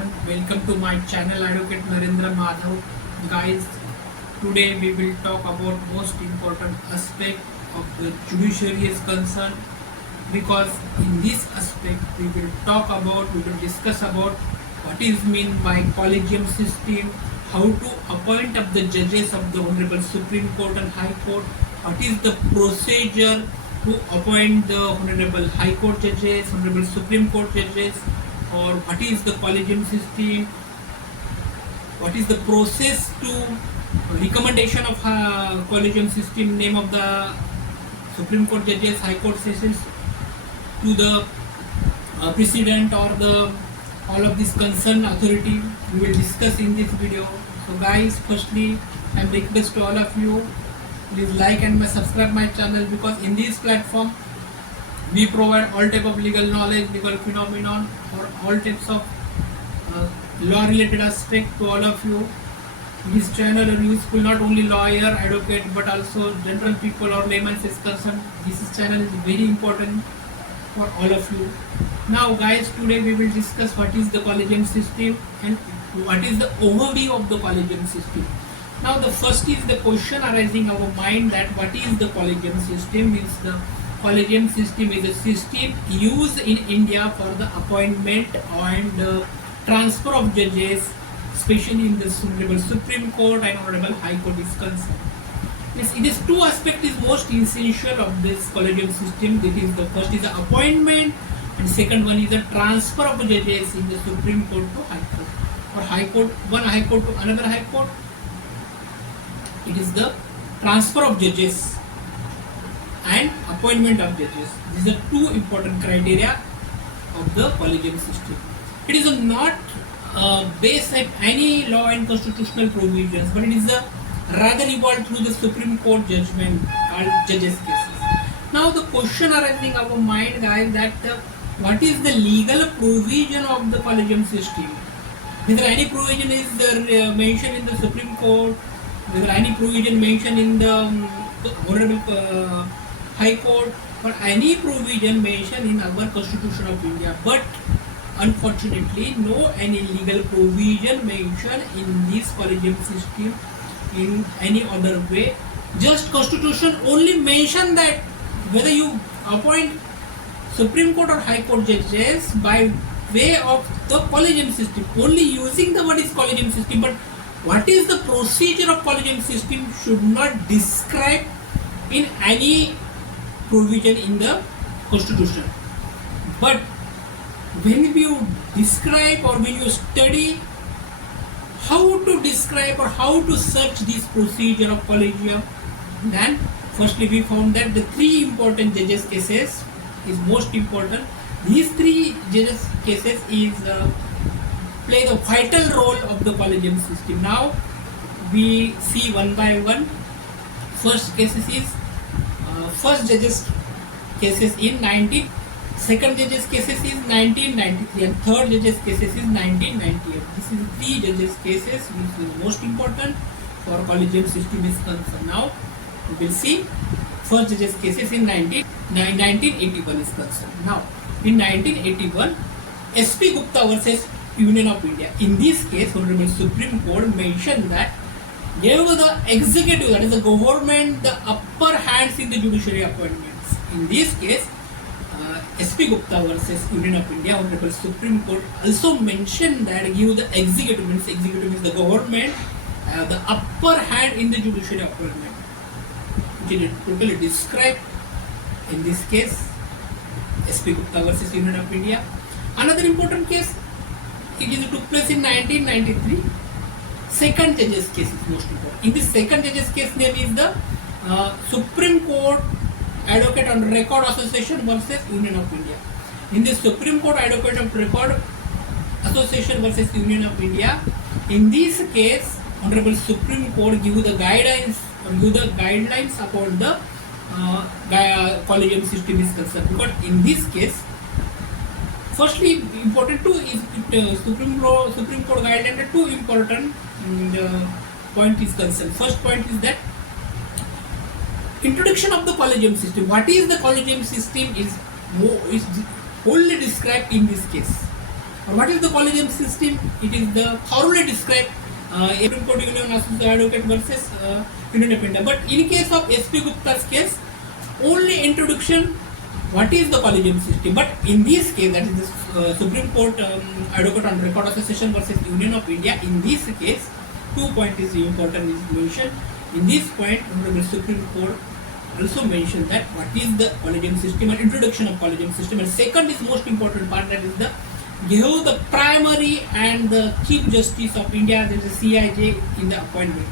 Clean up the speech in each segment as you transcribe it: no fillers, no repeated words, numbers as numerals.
everyone, welcome to my channel Advocate Narendra Madhav. Guys, today we will talk about most important aspect of the judiciary is concerned, because in this aspect we will discuss about what is meant by Collegium system, how to appoint of the judges of the Honorable Supreme Court and High Court, what is the procedure to appoint the Honorable High Court judges, Honorable Supreme Court judges, or what is the Collegium system, what is the process to recommendation of Collegium system, name of the Supreme Court judges, High Court judges to the President or the all of this concerned authority. We will discuss in this video. So guys, firstly I am request to all of you, please like and subscribe my channel, because in this platform we provide all type of legal knowledge, legal phenomenon, or all types of law related aspect to all of you. This channel is useful not only lawyer, advocate, but also general people or layman is concerned. This channel is very important for all of you. Now guys, today we will discuss what is the Collegium system and what is the overview of the Collegium system. Now the first is the question arising our mind, that what is the Collegium system? Means the Collegium system is a system used in India for the appointment and transfer of judges, especially in the Honorable Supreme Court and Honorable High Court is concerned. Yes, it is two aspects is most essential of this Collegium system. That is, the first is the appointment and second one is the transfer of judges in the Supreme Court to High Court, or High Court, one High Court to another High Court. It is the transfer of judges and appointment of judges. These are two important criteria of the Collegium system. It is not based on any law and constitutional provisions, but it is rather evolved through the Supreme Court judgment called judges cases. Now the question arising our mind, guys, that what is the legal provision of the Collegium system? Whether any provision is mentioned in the Supreme Court, whether any provision mentioned in the Honorable High Court, or any provision mentioned in our Constitution of India, but unfortunately no any legal provision mentioned in this Collegium system in any other way. Just Constitution only mention that whether you appoint Supreme Court or High Court judges by way of the Collegium system, only using the word is Collegium system, but what is the procedure of Collegium system should not describe in any provision in the Constitution. But when you describe or when you study how to describe or how to search this procedure of Collegium, then firstly we found that the three important judges cases is most important. These three judges cases is play the vital role of the Collegium system. Now we see one by one. First cases is first judges cases in 19, second judges cases is 1993, and third judges cases is 1998. This is three judges cases which is most important for Collegium system is concerned. Now we will see first judges cases in 1981 is concerned. Now in 1981, SP Gupta versus Union of India. In this case, Honorable Supreme Court mentioned that gave the executive, that is the government, the upper hands in the judiciary appointments. In this case, SP Gupta versus Union of India, Honorable Supreme Court also mentioned that give the executive means the government the upper hand in the judiciary appointment, which is totally described in this case, SP Gupta versus Union of India. Another important case, it took place in 1993. Second judges case is most important. In this second judges case, name is the Supreme Court Advocate on Record Association versus Union of India. In this Supreme Court Advocate on Record Association versus Union of India, in this case, Honorable Supreme Court give the guidelines upon the Collegium system is concerned. Because in this case, firstly important too is Supreme Court guideline. Two important point is concerned. First point is that introduction of the Collegium system. What is the Collegium system is wholly described in this case. Or what is the Collegium system? It is the thoroughly described Supreme Court Union Advocate versus Union of India. But in case of S.P. Gupta's case, only introduction. What is the Collegium system? But in this case, that is the Supreme Court Advocate on Record Association versus Union of India. In this case, 2 points is important is mentioned. In this point, the Supreme Court also mentioned that what is the Collegium system and introduction of Collegium system. And second is most important part, that is the give the primary and the Chief Justice of India, there is a CIJ in the appointment.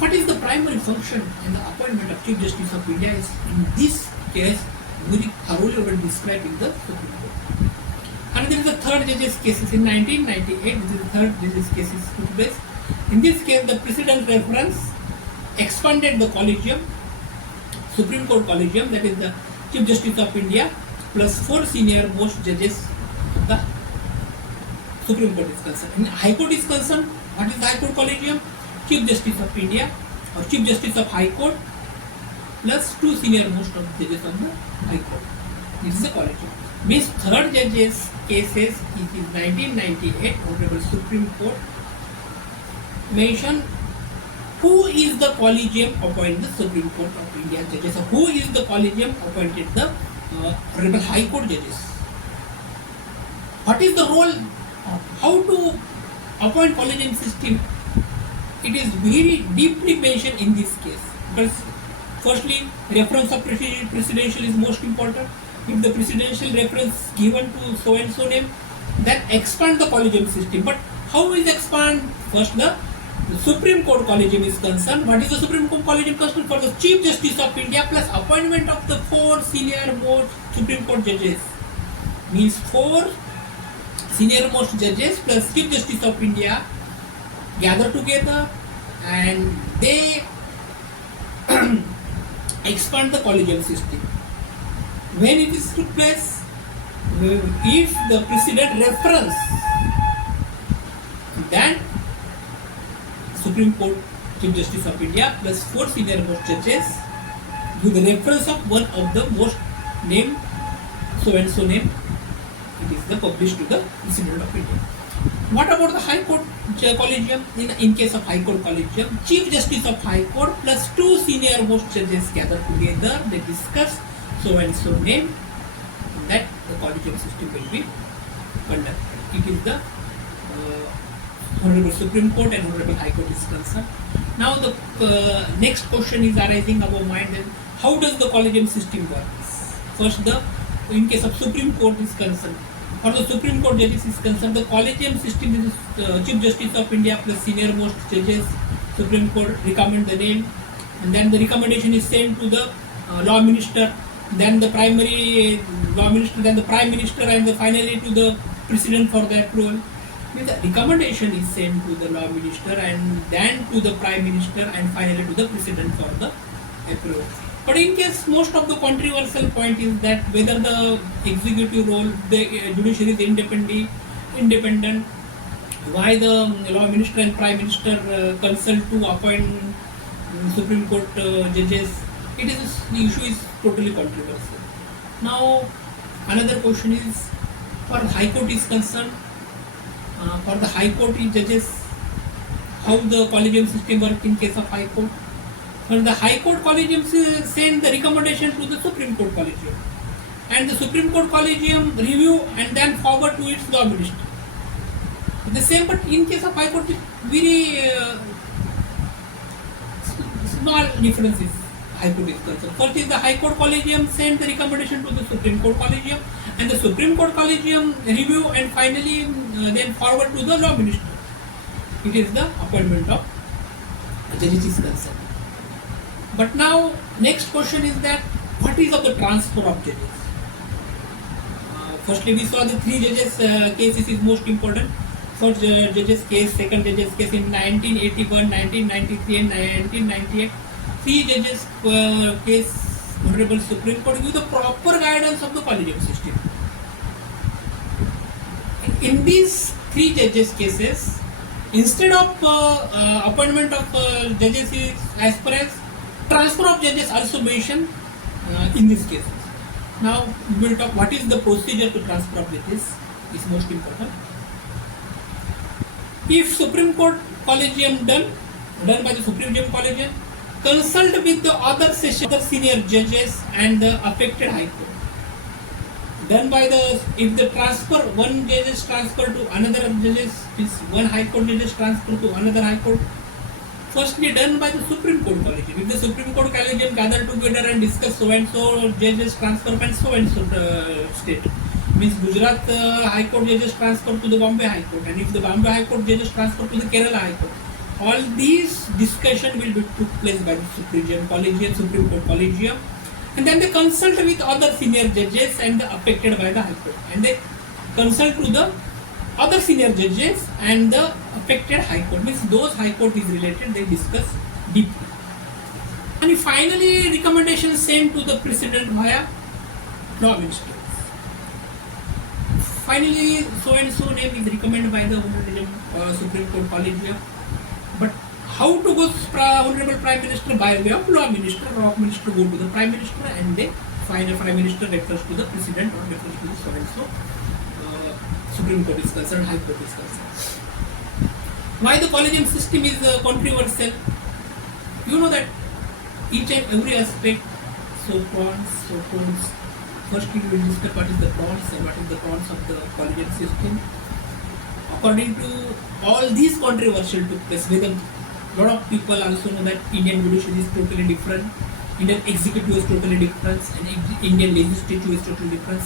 What is the primary function in the appointment of Chief Justice of India is in this case very thoroughly well described in the Supreme Court. And there is a third judge's cases in 1998. This is the third judge's cases took place. In this case, the precedent reference expanded the Collegium, Supreme Court Collegium, that is the Chief Justice of India plus 4 senior most judges of the Supreme Court is concerned. In High Court is concerned, what is the High Court Collegium? Chief Justice of India or Chief Justice of High Court plus 2 senior most of the judges of the High Court. This is the Collegium. Means third judge's cases is in 1998 Honorable Supreme Court mention who is the Collegium appointed the Supreme Court of India judges, or who is the Collegium appointed the Honorable High Court judges. What is the role? How to appoint Collegium system? It is very deeply mentioned in this case. Because firstly, reference of presidential is most important. If the presidential reference given to so and so name, then expand the Collegium system. But how is expand? First, the Supreme Court Collegium is concerned. What is the Supreme Court Collegium concerned? For the Chief Justice of India plus appointment of the 4 senior most Supreme Court judges. Means 4 senior most judges plus Chief Justice of India gather together and they expand the Collegium system. When it is took place, if the precedent reference, then Supreme Court Chief Justice of India plus 4 senior most judges give the reference of one of the most name, so and so name, it is the published to the President of India. What about the High Court Collegium? In case of High Court Collegium, Chief Justice of High Court plus 2 senior most judges gather together, they discuss so and so name, that the Collegium system will be conducted. It is the Honorable Supreme Court and Honorable High Court is concerned. Now the next question is arising above mind, then how does the Collegium system work? First, in case of Supreme Court is concerned, for the Supreme Court judges is concerned, the Collegium system is Chief Justice of India plus senior most judges. Supreme Court recommend the name, and then the recommendation is sent to the Law Minister, then the primary Law Minister, then the Prime Minister, and finally to the President for the approval. The recommendation is sent to the Law Minister and then to the Prime Minister and finally to the President for the approval. But in case most of the controversial point is that whether the executive role, the judiciary is independent, why the Law Minister and Prime Minister consult to appoint Supreme Court judges, the issue is totally controversial. Now another question is, for High Court is concerned, for the High Court judges, how the Collegium system work in case of High Court. For the High Court Collegium send the recommendation to the Supreme Court Collegium, and the Supreme Court Collegium review and then forward to its Law Minister. The same, but in case of High Court, very small differences. High Court is concerned. First is the High Court Collegium send the recommendation to the Supreme Court Collegium, and the Supreme Court Collegium review and finally then forward to the Law Minister. It is the appointment of judges is concerned. But now next question is that what is of the transfer of judges? Firstly, we saw the 3 judges cases is most important. First judges case, second judges case in 1981, 1993 and 1998. 3 judges case, Honorable Supreme Court give the proper guidance of the Collegium system. In these 3 judges cases, instead of appointment of judges is as per as transfer of judges also mentioned in these cases. Now we will talk what is the procedure to transfer of judges. is most important. If Supreme Court Collegium done by the Supreme Collegium, consult with the other senior judges and the affected High Court. Done by if the transfer, one judge is transferred to another judges, is one High Court judge is transferred to another High Court. Firstly done by the Supreme Court Collegium. If the Supreme Court Collegium gather together and discuss so and so judges transfer and so state, means Gujarat High Court judges transfer to the Bombay High Court, and if the Bombay High Court judges transfer to the Kerala High Court, all these discussion will be took place by the Supreme Court Collegium, and then they consult with other senior judges and the affected by the High Court, and they consult to the other senior judges and the affected High Court, means those High Court is related, they discuss deeply. And finally recommendation sent to the President via Law Minister. Finally, so and so name is recommended by the Honorable Supreme Court Collegium. But how to go Honorable Prime Minister? By way of Law Minister. Law Minister go to the Prime Minister, and they final Prime Minister refers to the President or refers to the so and so Supreme Court is concerned, High Court is concerned. Why the Collegium system is controversial? You know that each and every aspect, so pros, so cons. Firstly, we will discuss what is the pros and what is the cons of the Collegium system. According to all these controversial took place, whether a lot of people also know that Indian judiciary is totally different, Indian executive is totally different, and Indian legislature is totally different.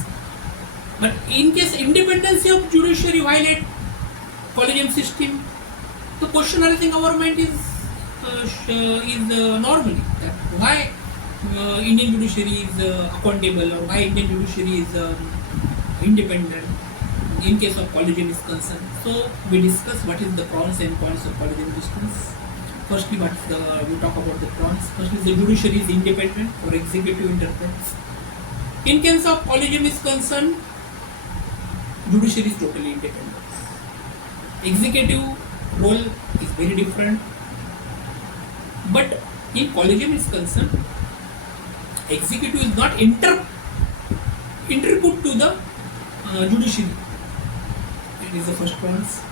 But in case independence of judiciary violate Collegium system, the question arising our mind is normally that why Indian judiciary is accountable, or why Indian judiciary is independent in case of Collegium is concerned. So we discuss what is the pros and cons of Collegium systems. Firstly, we talk about the pros. Firstly, the judiciary is independent or executive interference. In case of Collegium is concerned, judiciary is totally independent. Executive role is very different. But in Collegium is concerned, executive is not interput to the judiciary. It is the first cons.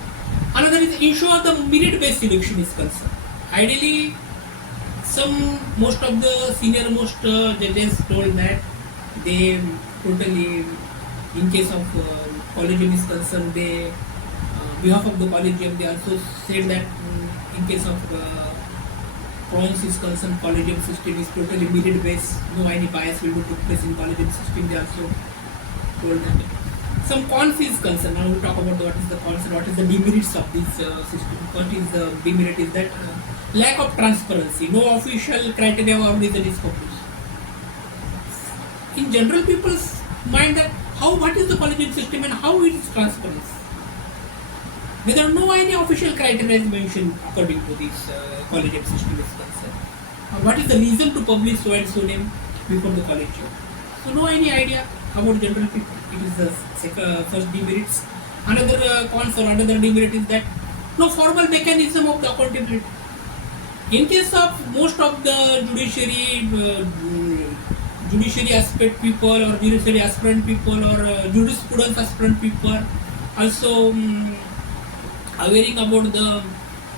Another is ensure the merit-based selection is concerned. Ideally, most of the senior most judges told that they totally, in case of Collegium is concerned, they behalf of the Collegium, they also said that in case of cons is concerned, Collegium system is totally merit-based, no any bias will be took place in Collegium system. They also told that. Some cons is concerned. Now we talk about what is the cons and what is the demerits of this system. What is the demerit is that lack of transparency, no official criteria or reason is published. In general people's mind that what is the Collegium system and how it is transparent. Whether no any official criteria is mentioned according to this Collegium system is concerned. What is the reason to publish so and so name before the Collegium? So no any idea about general people. It is the first demerits. Another cons or another demerit is that no formal mechanism of the accountability. In case of most of the judiciary aspect people or judiciary aspirant people or jurisprudence aspirant people also aware about the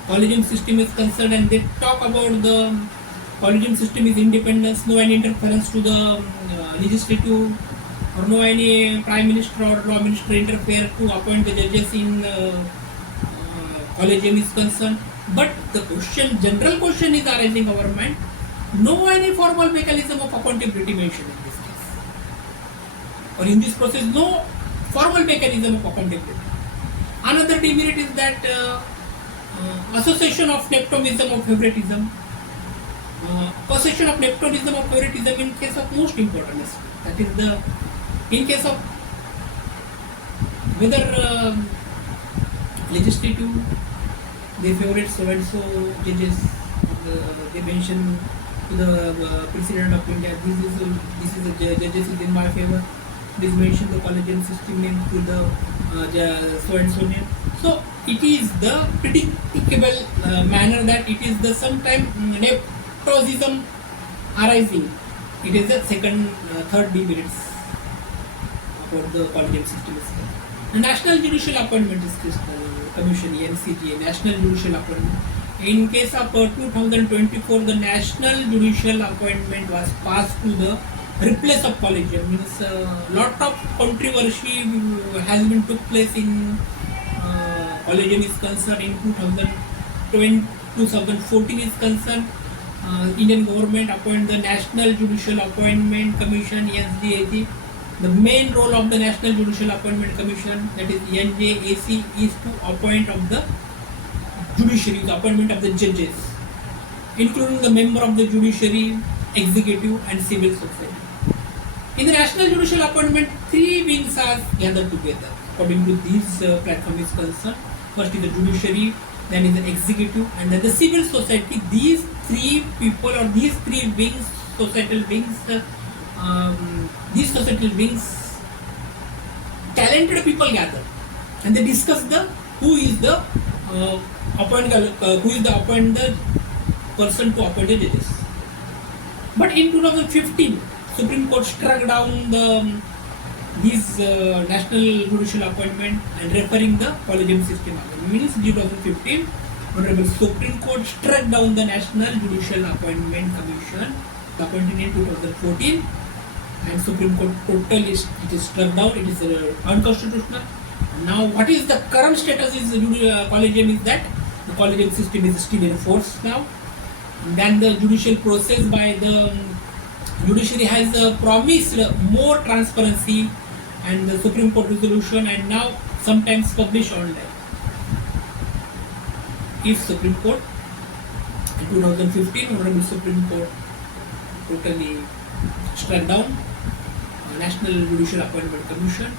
Collegium system is concerned, and they talk about the Collegium system is independence, no any interference to the legislative, or no any Prime Minister or Law Minister interfere to appoint the judges in Collegium is concerned. But the general question is arising our mind, no any formal mechanism of accountability mentioned in this case. Or in this process, no formal mechanism of accountability. Another demerit is that association of nepotism or favoritism. Possession of nepotism or favoritism in case of most important aspect. That is in case of whether legislative, they favorite so and so judges. They mention to the President of India, this is the judges is in my favor. This mention the Collegium system name to the so and so name. So it is the predictable manner that it is the sometime nepotism arising. It is the third demerits about the Collegium system. The National Judicial Appointment Commission, NCGA, National Judicial Appointment. In case of 2024, the National Judicial Appointment was passed to the replace of Collegium. Means lot of controversy has been took place in Collegium is concerned in 2014 is concerned. Indian government appoint the National Judicial Appointment Commission, NJAC. The main role of the National Judicial Appointment Commission, that is NJAC, is to appoint of the judiciary, the appointment of the judges, including the member of the judiciary, executive and civil society. In the National Judicial Appointment, three wings are gathered together according to this platform is concerned. First is the judiciary, then is the executive, and then the civil society. These three people or these three wings, societal wings, talented people gather, and they discuss who is the appointed person to appoint the judges. But in 2015, Supreme Court struck down this National Judicial Appointment and referring the Collegium system. Means 2015, Honorable Supreme Court struck down the National Judicial Appointment Commission appointed in 2014, and Supreme Court totally it is struck down. It is unconstitutional. Now, what is the current status is Collegium is that the Collegium system is still in force now. And then the judicial process by the judiciary has promised more transparency and the Supreme Court resolution, and now sometimes published online. If Supreme Court in 2015, Honorable Supreme Court totally struck down National Judicial Appointment Commission,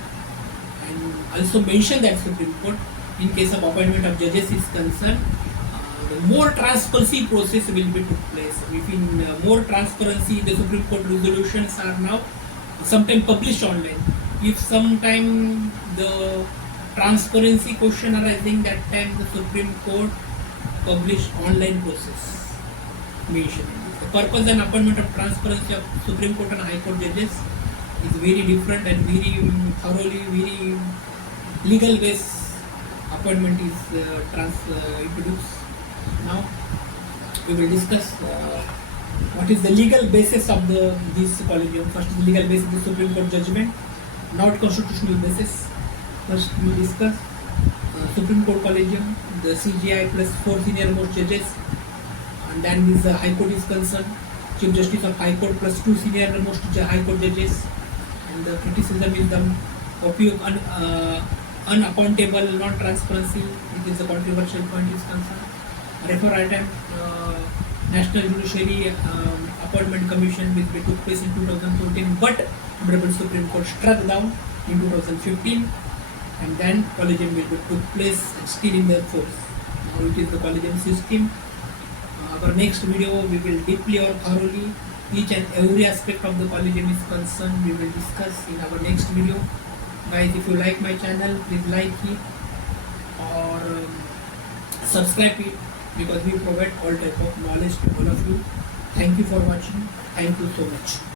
and also mentioned that Supreme Court, in case of appointment of judges is concerned, the more transparency process will be took place. Within more transparency, the Supreme Court resolutions are now sometimes published online. If sometime the transparency question arising, that time the Supreme Court published online process mentioning. The purpose and appointment of transparency of Supreme Court and High Court judges is very different and very thoroughly, very legal based appointment is introduced. Now we will discuss what is the legal basis of this Collegium. First is the legal basis of the Supreme Court judgment, not constitutional basis. First we will discuss Supreme Court Collegium, the CJI plus 4 senior most judges, and then is the High Court is concerned, Chief Justice of High Court plus 2 senior most High Court judges, and the criticism is the unaccountable, non-transparency. It is a controversial point is concerned. Refer item National Judiciary Appointment Commission which took place in 2014, but Honorable Supreme Court struck down in 2015, and then Collegium will be took place and still in their force. Now it is the Collegium system. Our next video we will deeply or thoroughly each and every aspect of the Collegium is concerned. We will discuss in our next video. Guys, if you like my channel, please like it or subscribe it, because we provide all type of knowledge to all of you. Thank you for watching. Thank you so much.